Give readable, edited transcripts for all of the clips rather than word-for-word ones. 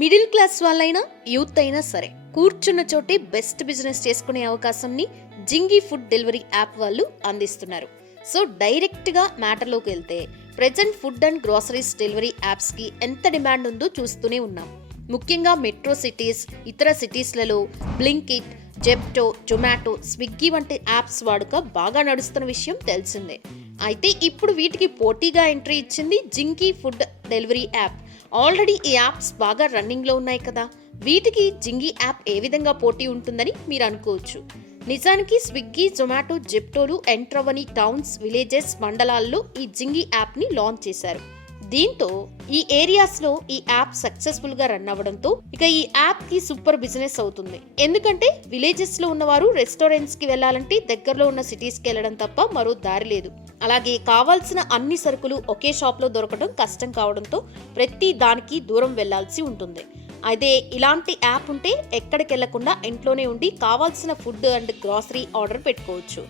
Middle class వాళ్ళైనా youth అయినా సరే కూర్చున్న చోటే బెస్ట్ బిజినెస్ చేసుకునే అవకాశంని జింగి ఫుడ్ డెలివరీ యాప్ వాళ్ళు అందిస్తున్నారు. సో డైరెక్ట్గా మ్యాటర్లోకి వెళ్తే present food and groceries delivery యాప్స్కి ఎంత డిమాండ్ ఉందో చూస్తూనే ఉన్నాం. ముఖ్యంగా మెట్రో సిటీస్, ఇతర సిటీస్లలో బ్లింకిట్, జెప్టో, జొమాటో, స్విగ్గీ వంటి యాప్స్ వాడుక బాగా నడుస్తున్న విషయం తెలిసిందే. అయితే ఇప్పుడు వీటికి పోటీగా ఎంట్రీ ఇచ్చింది జింగి ఫుడ్ డెలివరీ యాప్. ఆల్రెడీ ఈ యాప్స్ బాగా రన్నింగ్లో ఉన్నాయి కదా, వీటికి జింగి యాప్ ఏ విధంగా పోటీ ఉంటుందని మీరు అనుకోవచ్చు. నిజానికి స్విగ్గీ, జొమాటో, జెప్టోలు ఎంటర్ అవ్వని టౌన్స్, విలేజెస్, మండలాల్లో ఈ జింగి యాప్ని లాంచ్ చేశారు. దీంతో ఈ ఏరియాస్లో ఈ యాప్ సక్సెస్ఫుల్గా రన్ అవ్వడంతో ఇక ఈ యాప్కి సూపర్ బిజినెస్ అవుతుంది. ఎందుకంటే విలేజెస్లో ఉన్నవారు రెస్టారెంట్స్కి వెళ్ళాలంటే దగ్గరలో ఉన్న సిటీస్కి వెళ్ళడం తప్ప మరో దారి లేదు. అలాగే కావాల్సిన అన్ని సరుకులు ఒకే షాప్లో దొరకడం కష్టం కావడంతో ప్రతి దానికి దూరం వెళ్లాల్సి ఉంటుంది. అదే ఇలాంటి యాప్ ఉంటే ఎక్కడికి వెళ్లకుండా ఇంట్లోనే ఉండి కావాల్సిన ఫుడ్ అండ్ గ్రాసరీ ఆర్డర్ పెట్టుకోవచ్చు.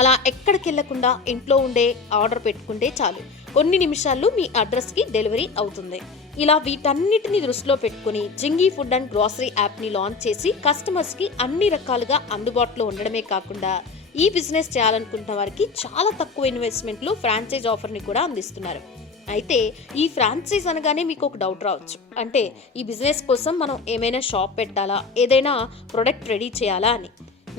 అలా ఎక్కడికి వెళ్లకుండా ఇంట్లో ఉండే ఆర్డర్ పెట్టుకుంటే చాలు, కొన్ని నిమిషాల్లో మీ అడ్రస్కి డెలివరీ అవుతుంది. ఇలా వీటన్నిటిని దృష్టిలో పెట్టుకుని జింగి ఫుడ్ అండ్ గ్రాసరీ యాప్ని లాంచ్ చేసి కస్టమర్స్కి అన్ని రకాలుగా అందుబాటులో ఉండడమే కాకుండా ఈ బిజినెస్ చేయాలనుకుంటున్న వారికి చాలా తక్కువ ఇన్వెస్ట్మెంట్లో ఫ్రాంచైజ్ ఆఫర్ని కూడా అందిస్తున్నారు. అయితే ఈ ఫ్రాంచైజ్ అనగానే మీకు ఒక డౌట్ రావచ్చు, అంటే ఈ బిజినెస్ కోసం మనం ఏమైనా షాప్ పెట్టాలా, ఏదైనా ప్రొడక్ట్ రెడీ చేయాలా అని.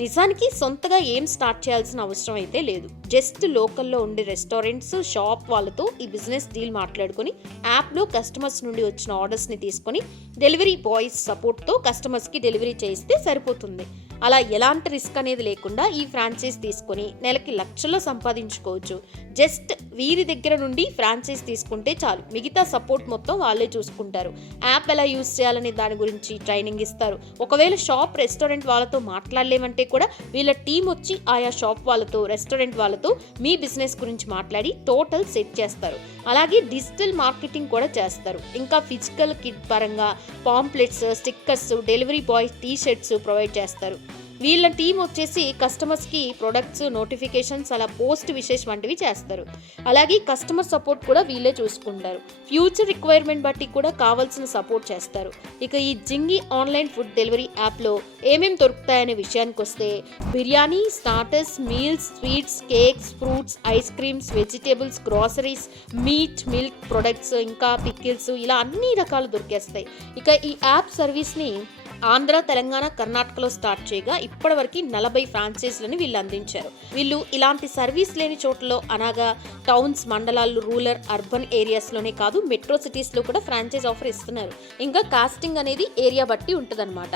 నిజానికి సొంతగా ఏం స్టార్ట్ చేయాల్సిన అవసరం అయితే లేదు. జస్ట్ లోకల్లో ఉండే రెస్టారెంట్స్, షాప్ వాళ్ళతో ఈ బిజినెస్ డీల్ మాట్లాడుకొని యాప్లో కస్టమర్స్ నుండి వచ్చిన ఆర్డర్స్ని తీసుకొని డెలివరీ బాయ్స్ సపోర్ట్తో కస్టమర్స్కి డెలివరీ చేస్తే సరిపోతుంది. అలా ఎలాంటి రిస్క్ అనేది లేకుండా ఈ ఫ్రాంచైజ్ తీసుకొని నెలకి లక్షల్లో సంపాదించుకోవచ్చు. జస్ట్ వీరి దగ్గర నుండి ఫ్రాంచైజ్ తీసుకుంటే చాలు, మిగతా సపోర్ట్ మొత్తం వాళ్ళే చూసుకుంటారు. యాప్ ఎలా యూజ్ చేయాలనే దాని గురించి ట్రైనింగ్ ఇస్తారు. ఒకవేళ షాప్, రెస్టారెంట్ వాళ్ళతో మాట్లాడలేమంటే కూడా వీళ్ళ టీం వచ్చి ఆయా షాప్ వాళ్ళతో, రెస్టారెంట్ వాళ్ళతో మీ బిజినెస్ గురించి మాట్లాడి టోటల్ సెట్ చేస్తారు. అలాగే డిజిటల్ మార్కెటింగ్ కూడా చేస్తారు. ఇంకా ఫిజికల్ కిట్ పరంగా pamphlets, stickers, delivery boy T shirts provide చేస్తారు. వీళ్ళ టీం వచ్చేసి కస్టమర్స్కి ప్రొడక్ట్స్, నోటిఫికేషన్స్, అలా పోస్ట్ విశేష్ వంటివి చేస్తారు. అలాగే కస్టమర్ సపోర్ట్ కూడా వీళ్ళే చూసుకుంటారు. ఫ్యూచర్ రిక్వైర్మెంట్ బట్టి కూడా కావాల్సిన సపోర్ట్ చేస్తారు. ఇక ఈ జింగి ఆన్లైన్ ఫుడ్ డెలివరీ యాప్లో ఏమేమి దొరుకుతాయనే విషయానికి వస్తే biryani, starters, meals, sweets, cakes, fruits, ice creams, vegetables, groceries, meet, milk products, ఇంకా పికిల్స్, ఇలా అన్ని రకాలు దొరికేస్తాయి. ఇక ఈ యాప్ సర్వీస్ని ఆంధ్ర, తెలంగాణ, కర్ణాటకలో స్టార్ట్ చేయగా ఇప్పటివరకు 40 ఫ్రాంచైజీలను వీళ్ళు అందించారు. వీళ్ళు ఇలాంటి సర్వీస్ లేని చోట్లలో అనగా టౌన్స్, మండలాలు, రూరల్, అర్బన్ ఏరియాస్లోనే కాదు మెట్రో సిటీస్లో కూడా ఫ్రాంచైజ్ ఆఫర్ ఇస్తున్నారు. ఇంకా కాస్టింగ్ అనేది ఏరియా బట్టి ఉంటుందన్నమాట.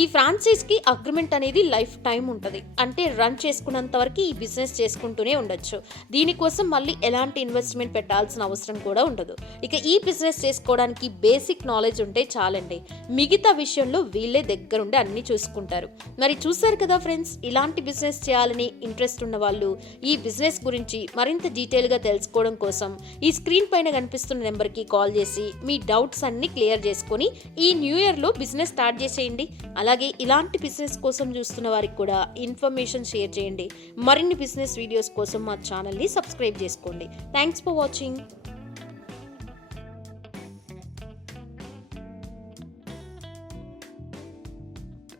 ఈ ఫ్రాంచైజ్కి అగ్రిమెంట్ అనేది లైఫ్ టైం ఉంటుంది. అంటే రన్ చేసుకున్నంత వరకు ఈ బిజినెస్ చేసుకుంటూనే ఉండొచ్చు. దీనికోసం మళ్ళీ ఎలాంటి ఇన్వెస్ట్మెంట్ పెట్టాల్సిన అవసరం కూడా ఉండదు. ఇక ఈ బిజినెస్ చేసుకోవడానికి బేసిక్ నాలెడ్జ్ ఉంటే చాలండి, మిగతా విషయంలో వీళ్ళే దగ్గరుండి అన్ని చూసుకుంటారు. మరి చూసారు కదా ఫ్రెండ్స్, ఇలాంటి బిజినెస్ చేయాలని ఇంట్రెస్ట్ ఉన్న వాళ్ళు ఈ బిజినెస్ గురించి మరింత డీటెయిల్గా తెలుసుకోవడం కోసం ఈ స్క్రీన్ పైన కనిపిస్తున్న నెంబర్కి కాల్ చేసి మీ డౌట్స్ అన్ని క్లియర్ చేసుకొని ఈ న్యూ ఇయర్లో బిజినెస్ స్టార్ట్ చేసేయండి. అలాగే ఇలాంటి బిజినెస్ కోసం చూస్తున్న వారికి కూడా ఇన్ఫర్మేషన్ షేర్ చేయండి. మరిన్ని బిజినెస్ వీడియోస్ కోసం మా ఛానల్ని సబ్స్క్రైబ్ చేసుకోండి. Thanks for watching.